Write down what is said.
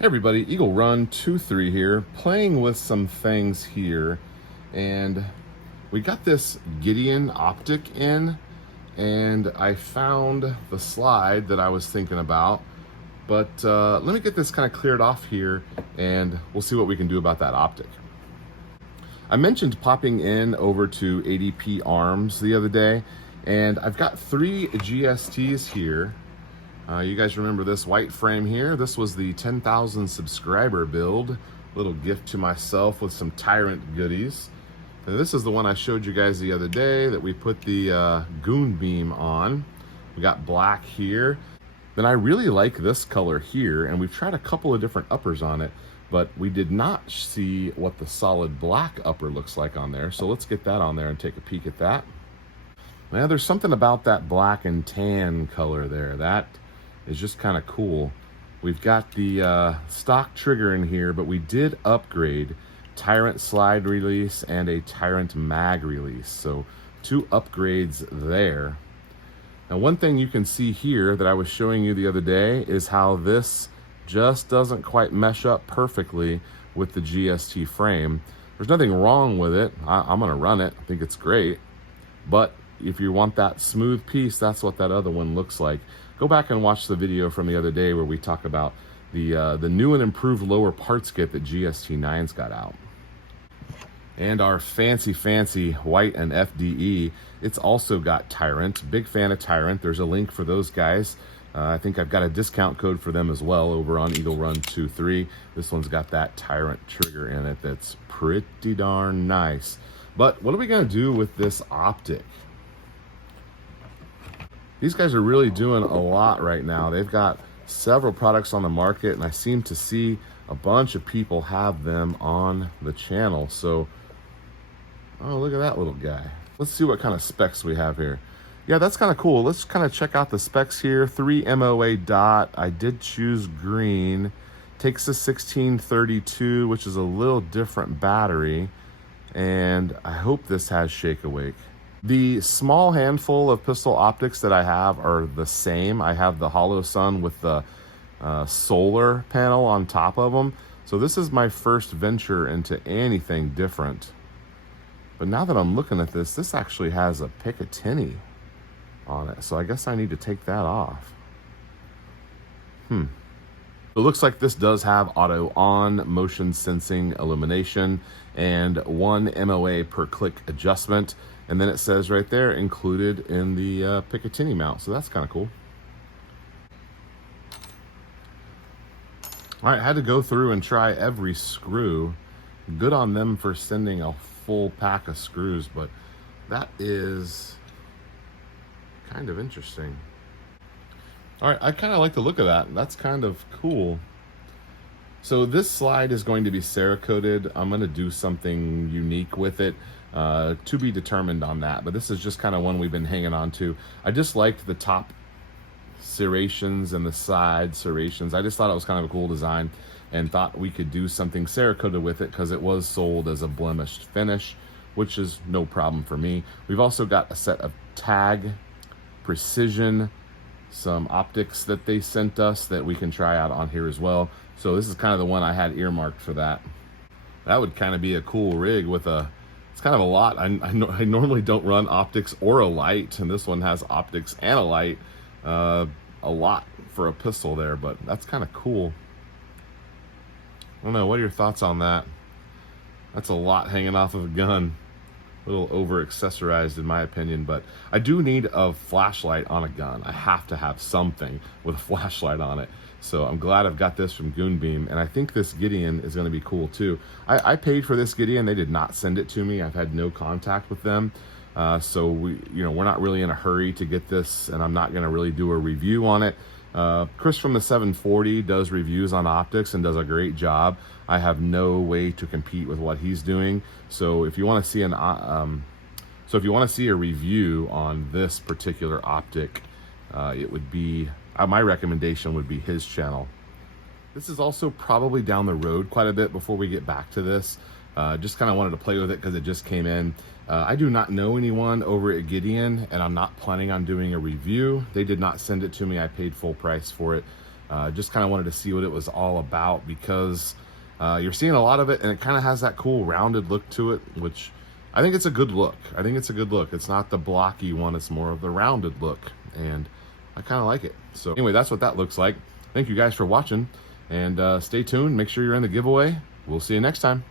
Hey everybody, Eagle Run 23 here, playing with some things here, and we got this Gideon optic in, and I found the slide that I was thinking about, but let me get this kind of cleared off here, and we'll see what we can do about that optic. I mentioned popping in over to ADP Arms the other day, and I've got 3 GSTs here. You guys remember this white frame here? This was the 10,000 subscriber build. Little gift to myself with some Tyrant goodies. And this is the one I showed you guys the other day that we put the goon beam on. We got black here. Then I really like this color here, and we've tried a couple of different uppers on it, but we did not see what the solid black upper looks like on there. So let's get that on there and take a peek at that. Now there's something about that black and tan color there. That is just kind of cool. We've got the stock trigger in here, but we did upgrade Tyrant slide release and a Tyrant mag release. So 2 upgrades there. Now one thing you can see here that I was showing you the other day is how this just doesn't quite mesh up perfectly with the GST frame. There's nothing wrong with it. I'm gonna run it. I think it's great. But if you want that smooth piece, that's what that other one looks like. Go back and watch the video from the other day where we talk about the new and improved lower parts kit that GST9's got out. And our fancy white and FDE, it's also got Tyrant. Big fan of Tyrant. There's a link for those guys. I think I've got a discount code for them as well over on Eagle Run 23. This one's got that Tyrant trigger in it that's pretty darn nice. But what are we gonna do with this optic? These guys are really doing a lot right now. They've got several products on the market, and I seem to see a bunch of people have them on the channel. So, oh, look at that little guy. Let's see what kind of specs we have here. Yeah, that's kind of cool. Let's kind of check out the specs here. 3 MOA dot. I did choose green. Takes a 1632, which is a little different battery. And I hope this has shake awake. The small handful of pistol optics that I have are the same. I have the Hollow Sun with the solar panel on top of them. So this is my first venture into anything different. But now that I'm looking at this, this actually has a Picatinny on it. So I guess I need to take that off. It looks like this does have auto on, motion sensing illumination, and 1 MOA per click adjustment. And then it says right there, included in the Picatinny mount. So that's kind of cool. All right, I had to go through and try every screw. Good on them for sending a full pack of screws, but that is kind of interesting. All right, I kind of like the look of that. That's kind of cool. So this slide is going to be Cerakoted. I'm going to do something unique with it. To be determined on that, but this is just kind of one we've been hanging on to. I just liked the top serrations and the side serrations. I just thought it was kind of a cool design and thought we could do something Cerakoted with it because it was sold as a blemished finish, which is no problem for me. We've also got a set of Tag Precision, some optics that they sent us that we can try out on here as well. So this is kind of the one I had earmarked for that. That would kind of be a cool rig with a, it's kind of a lot. I normally don't run optics or a light, and this one has optics and a light. A lot for a pistol there, but that's kind of cool. I don't know, what are your thoughts on that? That's a lot hanging off of a gun. A little over accessorized in my opinion, but I do need a flashlight on a gun. I have to have something with a flashlight on it. So I'm glad I've got this from Goon Beam, and I think this Gideon is going to be cool too. I paid for this Gideon. They did not send it to me. I've had no contact with them. So we're not really in a hurry to get this, and I'm not going to really do a review on it. Chris from the 740 does reviews on optics and does a great job. I have no way to compete with what he's doing. So if you want to see a review on this particular optic, it would be my recommendation would be his channel. This is also probably down the road quite a bit before we get back to this. Just kind of wanted to play with it because it just came in. I do not know anyone over at Gideon, and I'm not planning on doing a review. They did not send it to me. I paid full price for it. Just kind of wanted to see what it was all about, because you're seeing a lot of it and it kind of has that cool rounded look to it, which I think it's a good look. I think it's a good look. It's not the blocky one, it's more of the rounded look, and I kind of like it. So anyway, that's what that looks like. Thank you guys for watching, and stay tuned. Make sure you're in the giveaway. We'll see you next time.